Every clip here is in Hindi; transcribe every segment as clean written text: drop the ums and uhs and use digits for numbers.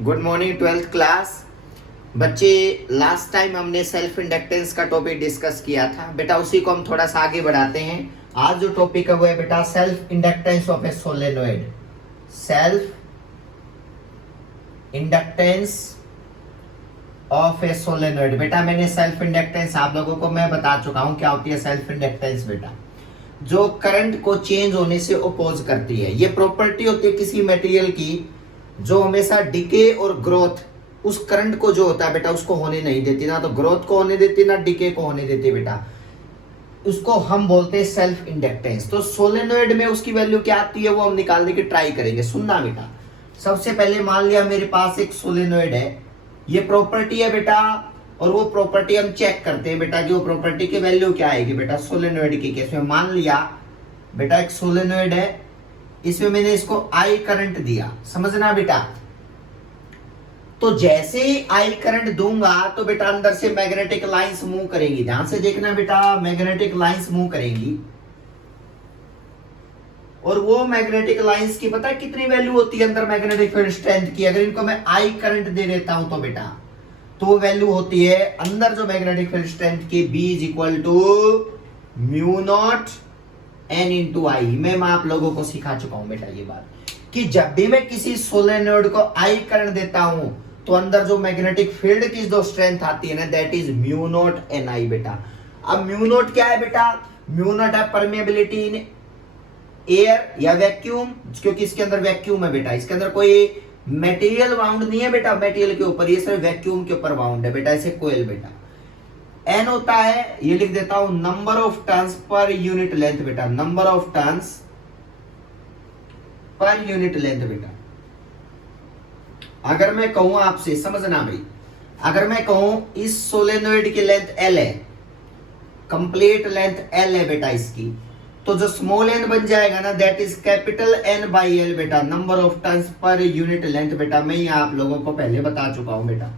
गुड मॉर्निंग ट्वेल्थ क्लास बच्चे। लास्ट टाइम हमने सेल्फ इंडक्टेंस का टॉपिक डिस्कस किया था बेटा, उसी को हम थोड़ा सा आगे बढ़ाते हैं। आज जो टॉपिक है वो है बेटा self inductance of A solenoid. Self inductance of A solenoid. बेटा मैंने सेल्फ इंडक्टेंस आप लोगों को मैं बता चुका हूं क्या होती है सेल्फ इंडक्टेंस। बेटा जो करंट को चेंज होने से अपोज करती है, ये प्रॉपर्टी होती है किसी मटेरियल की जो हमेशा डिके और ग्रोथ उस करंट को जो होता है बेटा उसको होने नहीं देती, ना तो ग्रोथ को होने देती ना डिके को होने देती बेटा। उसको हम बोलते हैं सेल्फ इंडक्टेंस। तो सोलेनोइड में उसकी वैल्यू क्या आती है वो हम निकालने की ट्राई करेंगे। सुनना बेटा, सबसे पहले मान लिया मेरे पास एक सोलेनोइड है, ये प्रॉपर्टी है बेटा, और वो प्रॉपर्टी हम चेक करते हैं बेटा कि वो प्रॉपर्टी की वैल्यू क्या आएगी बेटा। सोलेनोइड के केस में मान लिया बेटा एक सोलेनोइड है, इसमें मैंने इसको आई करंट दिया, समझना बेटा। तो जैसे ही आई करंट दूंगा तो बेटा अंदर से मैग्नेटिक लाइंस मूव करेंगी। ध्यान से देखना बेटा, मैग्नेटिक लाइंस मूव करेंगी और वो मैग्नेटिक लाइंस की पता है कितनी वैल्यू होती है अंदर मैग्नेटिक फील्ड स्ट्रेंथ की। अगर इनको मैं आई करंट दे देता हूं तो बेटा तो वो वैल्यू होती है अंदर जो मैग्नेटिक फील्ड स्ट्रेंथ की B is equal to mu naught N into I. मैं आप लोगों को सिखा चुका हूं बेटा ये बात कि जब भी मैं किसी सोलेनोइड को आई करंट देता हूं तो अंदर जो मैग्नेटिक फील्ड की जो स्ट्रेंथ आती है ना that is mu naught N I बेटा। अब म्यू नॉट क्या है बेटा? म्यू नॉट है परमेबिलिटी इन एयर या वैक्यूम, क्योंकि इसके अंदर वैक्यूम है बेटा, इसके अंदर कोई मटेरियल बाउंड नहीं है बेटा मटेरियल के ऊपर, ये सिर्फ वैक्यूम के ऊपर बाउंड है बेटा, ऐसे कोयल बेटा। एन होता है, ये लिख देता हूं number of turns per unit length बेटा, number of turns per unit length बेटा। अगर मैं कहूं आपसे, समझना भाई, अगर मैं कहूं इस सोलेनोइड की लेंथ L है, कंप्लीट लेंथ L है बेटा इसकी, तो जो स्मॉल n बन जाएगा ना that is capital N by L बेटा, number of turns per unit length बेटा। मैं यहां आप लोगों को पहले बता चुका हूं बेटा।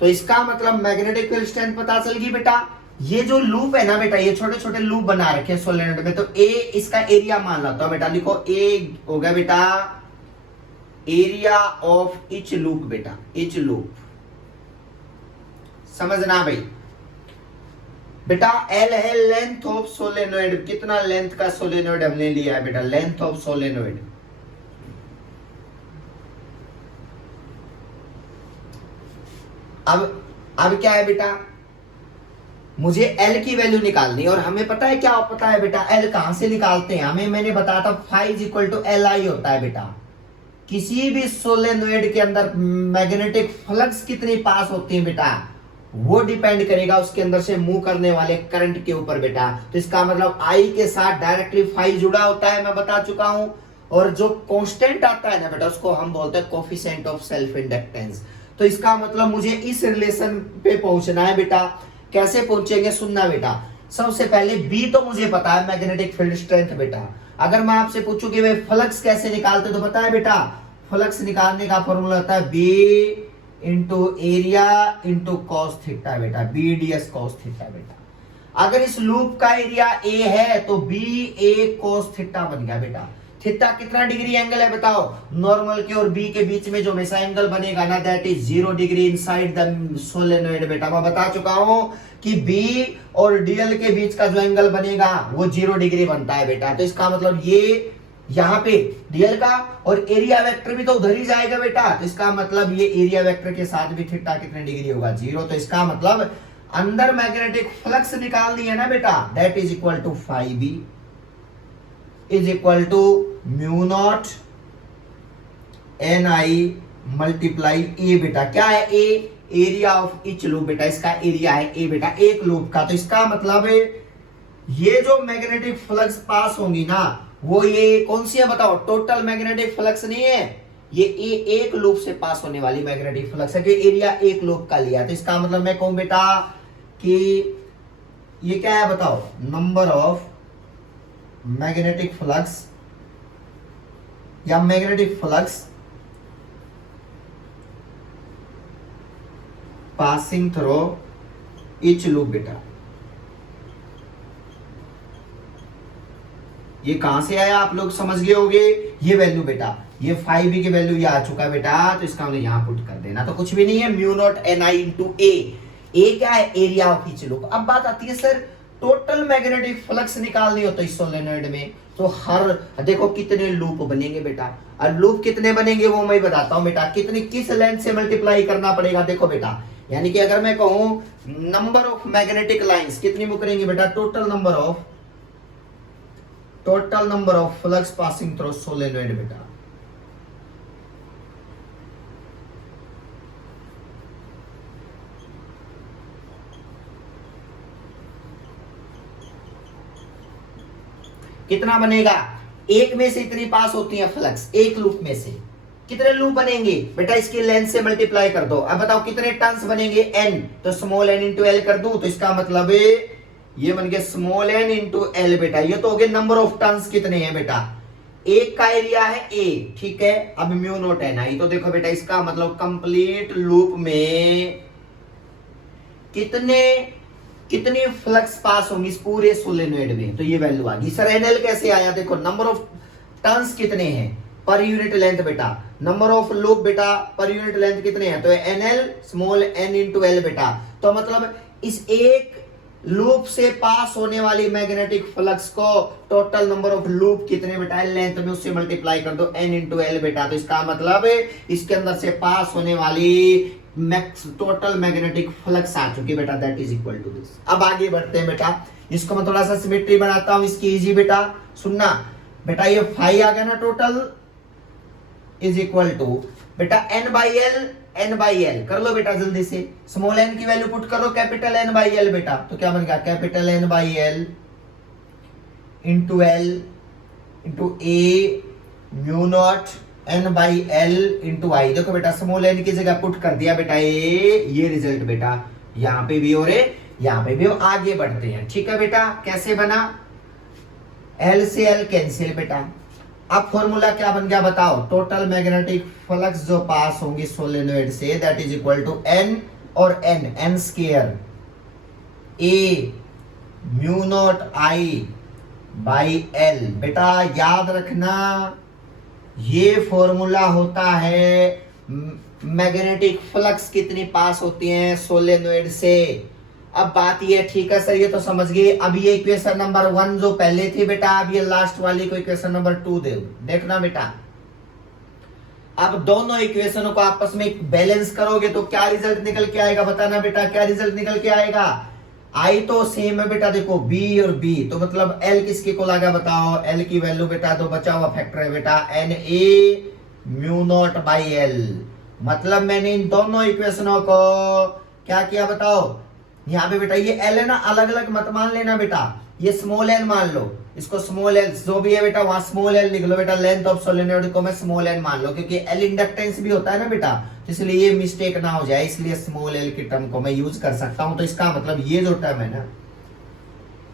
तो इसका मतलब मैग्नेटिक फील्ड स्ट्रेंथ पता चल गई बेटा। ये जो लूप है ना बेटा, ये छोटे छोटे लूप बना रखे सोलेनोइड में, तो A इसका एरिया मान लेता हूं बेटा। लिखो A हो गया बेटा एरिया ऑफ ईच लूप बेटा, ईच लूप, समझना भाई बेटा। L है लेंथ ऑफ सोलेनोइड, कितना लेंथ का सोलेनोइड हमने लिया है बेटा, लेंथ ऑफ सोलेनोइड। अब क्या है बेटा, मुझे L की वैल्यू निकालनी है और हमें पता है क्या पता है बेटा, L कहां से निकालते हैं हमें, मैंने बताया था phi is equal to Li होता है बेटा। किसी भी सोलेनोइड के अंदर मैग्नेटिक फ्लक्स कितनी पास होती है बेटा वो डिपेंड करेगा उसके अंदर से मूव करने वाले करंट के ऊपर बेटा। तो इसका मतलब I के साथ डायरेक्टली फाई जुड़ा होता है, मैं बता चुका हूं। और जो कांस्टेंट आता है ना बेटा उसको हम बोलते हैं कोफिशिएंट ऑफ सेल्फ इंडक्टेंस। तो इसका मतलब मुझे इस रिलेशन पे पहुंचना है बेटा। कैसे पहुंचेंगे सुनना बेटा। सबसे पहले B तो मुझे पता है मैग्नेटिक फील्ड स्ट्रेंथ बेटा। अगर मैं आपसे पूछूं कि वे फ्लक्स कैसे निकालते तो पता है बेटा, फ्लक्स निकालने का फॉर्मूला होता है B into area into cos theta बेटा, BDS कॉस थीटा बेटा। अगर इस लूप का एरिया A है तो BA कॉस थीटा बन गया बेटा। थीटा कितना डिग्री एंगल है बताओ, नॉर्मल के और B के बीच में जो हमेशा एंगल बनेगा ना that is 0 degree inside the solenoid बेटा। मैं बता चुका हूं कि B और DL के बीच का जो एंगल बनेगा वो 0 डिग्री बनता है बेटा। तो इसका मतलब ये यहाँ पे DL का और एरिया वेक्टर भी तो उधर ही जाएगा बेटा। तो इसका मतलब ये एरिया वेक्टर के साथ भी थीटा कितने डिग्री होगा 0। तो इसका मतलब अंदर मैग्नेटिक फ्लक्स निकालनी है ना बेटा, that is equal to phi B is equal to mu not Ni multiply A बेटा। क्या है A? Area of each loop बेटा, इसका एरिया है A बेटा एक लूप का। तो इसका मतलब है ये जो मैग्नेटिक फ्लक्स पास होंगी ना वो ये कौन सी है बताओ, टोटल मैग्नेटिक फ्लक्स नहीं है, ये एक लूप से पास होने वाली मैग्नेटिक फ्लक्स है, कि एरिया एक लूप का लिया। तो इसका मतलब मैं कहूं बेटा कि ये क्या है बताओ, नंबर ऑफ मैग्नेटिक फ्लक्स या magnetic flux passing through each loop बेटा। ये कहां से आया आप लोग समझ गए होंगे, ये वैल्यू बेटा। ये फाइव बी की वैल्यू ये आ चुका है बेटा, तो इसका हमने यहाँ पुट कर देना, तो कुछ भी नहीं है, mu naught N I into A क्या है, एरिया ऑफ ईच लूप। अब बात आती है सर टोटल मैग्नेटिक फ्लक्स निकालनी हो तो इस सोलेनोइड में, तो हर देखो कितने लूप बनेंगे बेटा, और लूप कितने बनेंगे वो मैं बताता हूँ बेटा, कितनी किस लेंथ से मल्टीप्लाई करना पड़ेगा। देखो बेटा, यानी कि अगर मैं कहूं नंबर ऑफ मैग्नेटिक लाइंस कितनी मुकरेंगी बेटा, total number of flux passing through solenoid बेटा, कितना बनेगा, एक में से इतनी पास होती है फ्लक्स, एक लूप में से कितने लूप बनेंगे बेटा, इसकी लेंथ से मल्टीप्लाई कर दो। अब बताओ कितने टर्न्स बनेंगे, n, तो स्मॉल n इंटू एल कर दूं, तो इसका मतलब ये बन गया स्मॉल n इंटू एल बेटा, ये तो हो गए नंबर ऑफ टर्न्स कितने हैं बेटा, एक का एरिया है a, ठीक है। अब म्यू नॉट n आई, तो देखो बेटा इसका मतलब कंप्लीट लूप में कितनी फ्लक्स पास होंगी इस पूरे सोलेनोइड में, तो ये वैल्यू आ गई। सर एनएल कैसे आया, देखो नंबर ऑफ टर्न्स कितने हैं पर यूनिट लेंथ बेटा, नंबर ऑफ लूप बेटा पर यूनिट लेंथ कितने हैं, तो NL small N into L बेटा, तो मतलब इस एक लूप से पास होने वाली मैग्नेटिक फ्लक्स को टोटल नंबर ऑफ लूप कितने बेटा लेंथ में उससे मल्टीप्लाई कर दो n इंटू एल बेटा, तो इसका मतलब इसके अंदर से पास होने वाली मैक्स टोटल मैग्नेटिक फ्लक्स आ चुकी बेटा, that is equal to this. अब आगे बढ़ते हैं बेटा, इसको मैं थोड़ा सा सिमेट्री बनाता हूं इसकी, इजी बेटा सुनना बेटा, ये फाइव आ गया ना टोटल इज इक्वल टू बेटा n बाई एल कर लो बेटा जल्दी से, स्मॉल n की वैल्यू पुट करो कैपिटल n बाई एल बेटा, तो क्या बन गया capital n by L into L into A mu naught n by L into I. देखो बेटा स्मॉल n की जगह पुट कर दिया बेटा ये रिजल्ट बेटा, यहाँ पे भी और यहाँ पे भी। आगे बढ़ते हैं, ठीक है बेटा, कैसे बना, l से l कैंसिल बेटा, अब फॉर्मूला क्या बन गया बताओ, टोटल मैग्नेटिक फ्लक्स जो पास होंगी सोलेनोइड से that is equal to n और n square a mu naught i by l। बेटा याद रखना ये फॉर्मूला होता है मैग्नेटिक फ्लक्स कितनी पास होती है सोलेनोइड से। अब बात ये ठीक है सर, ये तो समझ गए। अब ये इक्वेशन नंबर 1 जो पहले थी बेटा, अब ये लास्ट वाली को इक्वेशन नंबर 2 देखना बेटा। अब दोनों इक्वेशनों को आपस में बैलेंस करोगे तो क्या रिजल्ट निकल के आएगा, बताना बेटा क्या रिजल्ट निकल के आएगा। आई तो सेम है बेटा, देखो बी और बी, तो मतलब एल किसके को लगा बताओ, एल की वैल्यू बेटा तो बचा हुआ फैक्टर है बेटा N A mu naught by L. मतलब मैंने इन दोनों इक्वेशनों को क्या किया बताओ, यहाँ पे बेटा ये एल है ना, अलग अलग मत मान लेना बेटा, ये स्मॉल एल मान लो, इसको स्मॉल एल जो भी है बेटा वहां स्मॉल एल लिख लो बेटा, लेंथ ऑफ सोलेनोइड को मैं स्मॉल एल मान लो, क्योंकि एल इंडक्टेंस भी होता है ना बेटा, तो इसलिए ये मिस्टेक ना हो जाए, इसलिए स्मॉल एल की टर्म को मैं यूज कर सकता हूं। तो इसका मतलब ये जो टर्म है ना,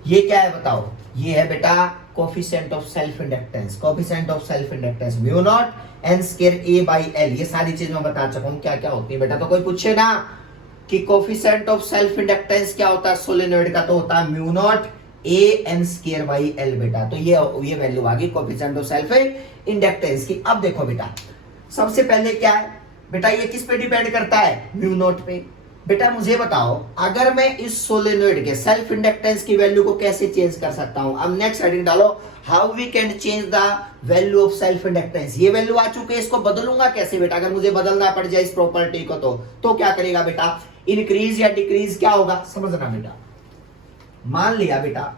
ये क्या है बताओ, ये है बेटा coefficient of self inductance, coefficient of self inductance mu naught N square A by L. ये सारी चीज मैं बता चुका हूं क्या क्या होती है बेटा। तो कोई पूछे ना कि कोफिशिएंट ऑफ सेल्फ इंडक्टेंस क्या होता है सोलेनोइड का, तो होता है mu naught A N square by L बेटा। तो ये वैल्यू आ गई कोफिशिएंट ऑफ सेल्फ इंडक्टेंस की। अब देखो बेटा सबसे पहले क्या है बेटा, ये किस पे डिपेंड करता है, म्यू नॉट पे। बेटा मुझे बताओ अगर मैं इस सोलेनोइड के सेल्फ इंडक्टेंस की वैल्यू को कैसे चेंज कर सकता हूं। अब नेक्स्ट हेडिंग डालो, how we can change the value of self inductance. ये वैल्यू आ चुकी है, इसको बदलूंगा कैसे बेटा, अगर मुझे बदलना पड़ जाए इस प्रॉपर्टी को तो क्या करेगा बेटा, इंक्रीज या डिक्रीज क्या होगा समझना बेटा। मान लिया बेटा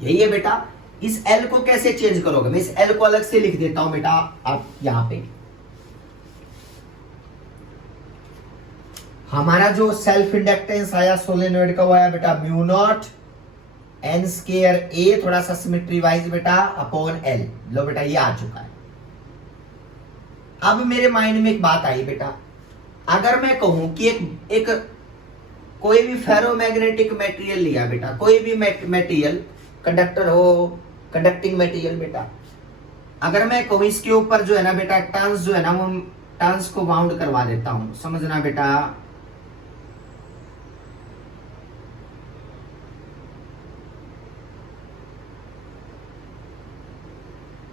यही है बेटा, इस L को कैसे चेंज करोगे, मैं इस L को अलग से लिख देता हूं बेटा। अब यहां पे हमारा जो सेल्फ इंडक्टेंस आया सोलेनोइड का वो आया बेटा म्यू नॉट एन स्क्वायर ए, थोड़ा सा सिमेट्री वाइज बेटा अपॉन एल। लो बेटा ये आ चुका है। अब मेरे माइंड में एक बात आई बेटा, अगर मैं कहूं कि एक कोई भी फेरोमैग्नेटिक मटेरियल लिया बेटा, कोई भी मटेरियल कंडक्टर हो, कंडक्टिंग मटेरियल बेटा, अगर मैं कहूं इसके ऊपर जो है ना बेटा टर्न्स जो है ना वो टर्न्स को बाउंड करवा देता हूं, समझना बेटा।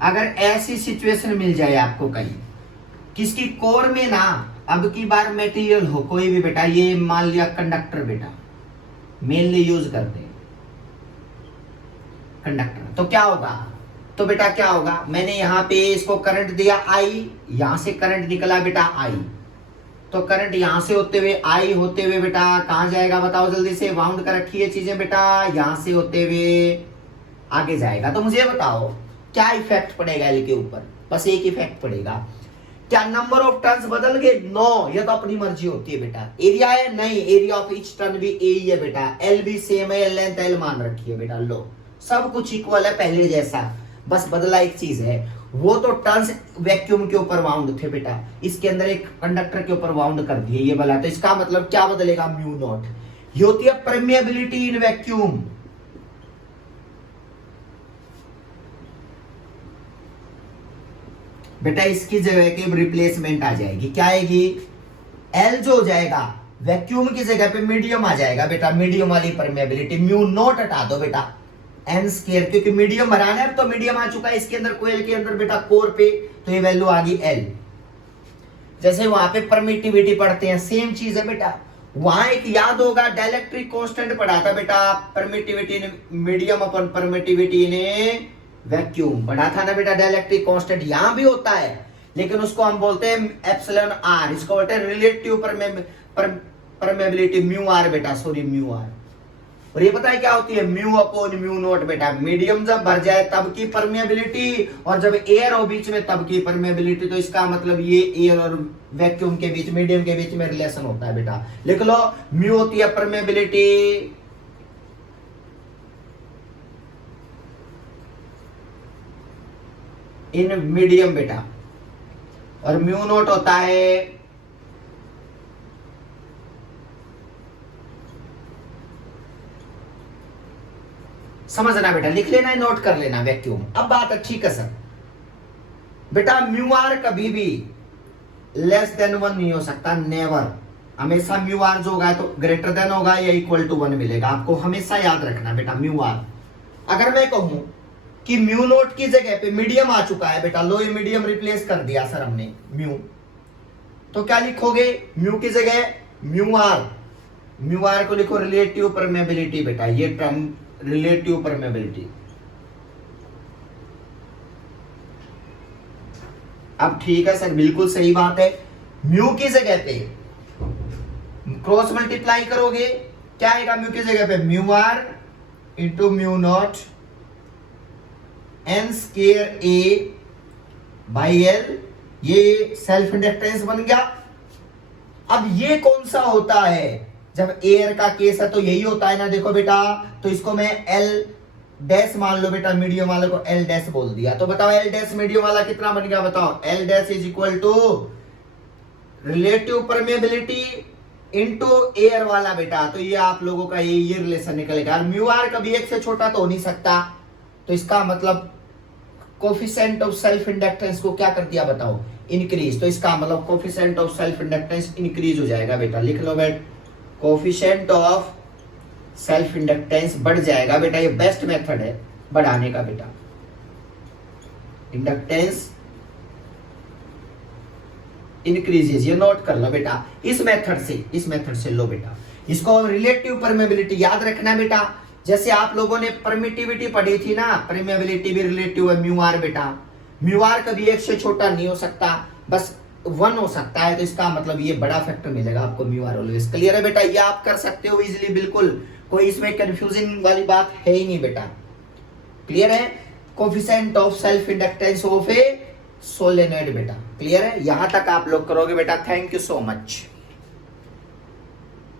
अगर ऐसी सिचुएशन मिल जाए आपको कहीं किसकी कोर में ना अब की बार मटेरियल हो कोई भी बेटा, ये मान लिया कंडक्टर बेटा मेनली यूज करते हैं कंडक्टर, तो क्या होगा, तो बेटा क्या होगा, मैंने यहां पे इसको करंट दिया आई, यहां से करंट निकला बेटा आई, तो करंट यहां से होते हुए आई होते हुए बेटा कहां जाएगा बताओ जल्दी से, बाउंड कर रखी है चीजें बेटा, यहां से होते हुए आगे जाएगा। तो मुझे बताओ क्या इफेक्ट पड़ेगा एल के ऊपर, बस एक इफेक्ट पड़ेगा, क्या नंबर ऑफ टर्न्स बदल गए, नो, ये तो अपनी मर्जी होती है बेटा। एरिया है नहीं, एरिया ऑफ ईच टर्न भी ए ही है बेटा, एल भी सेम है, लेंथ एल मान रखी है बेटा, लो सब कुछ इक्वल है पहले जैसा, बस बदला एक चीज है, वो तो टर्न्स वैक्यूम के ऊपर बाउंड थे बेटा, इसके अंदर एक कंडक्टर के ऊपर बाउंड कर दिए ये वाला, तो इसका मतलब क्या बदलेगा, म्यू नॉट, ये होती है परमिएबिलिटी इन वैक्यूम। बेटा इसकी जगह की रिप्लेसमेंट आ जाएगी, क्या आएगी, एल जो हो जाएगा वैक्यूम की जगह पे मीडियम आ जाएगा बेटा, मीडियम वाली परमेबिलिटी, म्यू नॉट हटा दो बेटा, एन स्क्वायर, क्योंकि मीडियम बनाना है, तो मीडियम आ चुका है इसके अंदर, कोयल के अंदर बेटा कोर पे, तो ये वैल्यू आ गई एल। जैसे वहां पे परमिटिविटी पढ़ते हैं सेम चीज है बेटा, वहां एक याद होगा डाइलेक्ट्रिक कांस्टेंट पढ़ा था बेटा, permittivity in medium upon permittivity in vacuum पढ़ा था ना बेटा, डाइलेक्ट्रिक कांस्टेंट यहां भी होता है, लेकिन उसको हम बोलते हैं एप्सिलॉन आर, इसको बोलते हैं रिलेटिव परमेबिलिटी म्यू आर बेटा, सॉरी म्यू आर। और ये पता है क्या होती है, म्यू अपॉन म्यू नॉट बेटा, मीडियम जब भर जाए तब की परमेबिलिटी, और जब एयर हो बीच में तब की परमेबिलिटी, तो इसका मतलब ये एयर और वैक्यूम के बीच, मीडियम के बीच में रिलेशन होता है बेटा, लिख लो, म्यू होती है परमेबिलिटी इन मीडियम बेटा, और म्यू नॉट होता है समझना बेटा, लिख लेना, नोट कर लेना वैक्यूम। अब बात अच्छी कसर बेटा, म्यू आर कभी भी लेस देन 1 नहीं हो सकता, नेवर, हमेशा म्यू आर जो होगा तो ग्रेटर देन होगा या इक्वल टू 1 मिलेगा, आपको हमेशा याद रखना बेटा म्यू आर। अगर मैं कहूं कि म्यू नोट की जगह पे मीडियम आ चुका है बेटा, लो ये मीडियम रिप्लेस कर दिया सर हमने म्यू, तो क्या लिखोगे, म्यू की जगह म्यू आर को लिखो रिलेटिव परमेबिलिटी बेटा, ये टर्म रिलेटिव परमेबिलिटी। अब ठीक है सर, बिल्कुल सही बात है, म्यू की जगह पे क्रॉस मल्टीप्लाई करोगे क्या आएगा, म्यू की जगह पे mu R into mu naught N square A by L, ये सेल्फ इंडक्टेंस बन गया। अब ये कौन सा होता है, जब एयर का केस है तो यही होता है ना, देखो बेटा, तो इसको मैं एल डैश मान लो बेटा, मीडियम वाले को एल डैश बोल दिया, तो बताओ एल डैश मीडियम वाला कितना बन गया, बताओ, L dash is equal to relative permeability into air वाला बेटा, तो ये आप लोगों का ये रिलेशन निकलेगा, म्यू आर कभी एक से छोटा तो हो नहीं सकता, तो इसका मतलब कोफिशिएंट ऑफ सेल्फ इंडक्टेंस को क्या कर दिया बताओ, इंक्रीज, तो इसका मतलब coefficient of self inductance increase हो जाएगा बेटा, लिख लो बेटा, कोफिशिएंट ऑफ सेल्फ इंडक्टेंस बढ़ जाएगा बेटा, ये बेस्ट मेथड है बढ़ाने का बेटा, इंडक्टेंस इंक्रीजेस, ये नोट कर लो बेटा, इस मेथड से लो बेटा, इसको रिलेटिव परमेबिलिटी याद रखना बेटा, जैसे आप लोगों ने परमिटिविटी पढ़ी थी ना, परमेबिलिटी भी रिलेटिव है म्यू आर बेटा, म्यू आर कभी एक से छोटा नहीं हो सकता, बस 1 हो सकता है, तो इसका मतलब ये बड़ा फैक्टर मिलेगा आपको म्यू आर ऑलवेज। क्लियर है बेटा, ये आप कर सकते हो इजीली, बिल्कुल कोई इसमें कंफ्यूजिंग वाली बात है ही नहीं बेटा, क्लियर है, coefficient of self inductance of A solenoid बेटा, क्लियर है, यहां तक आप लोग करोगे बेटा, थैंक यू सो मच।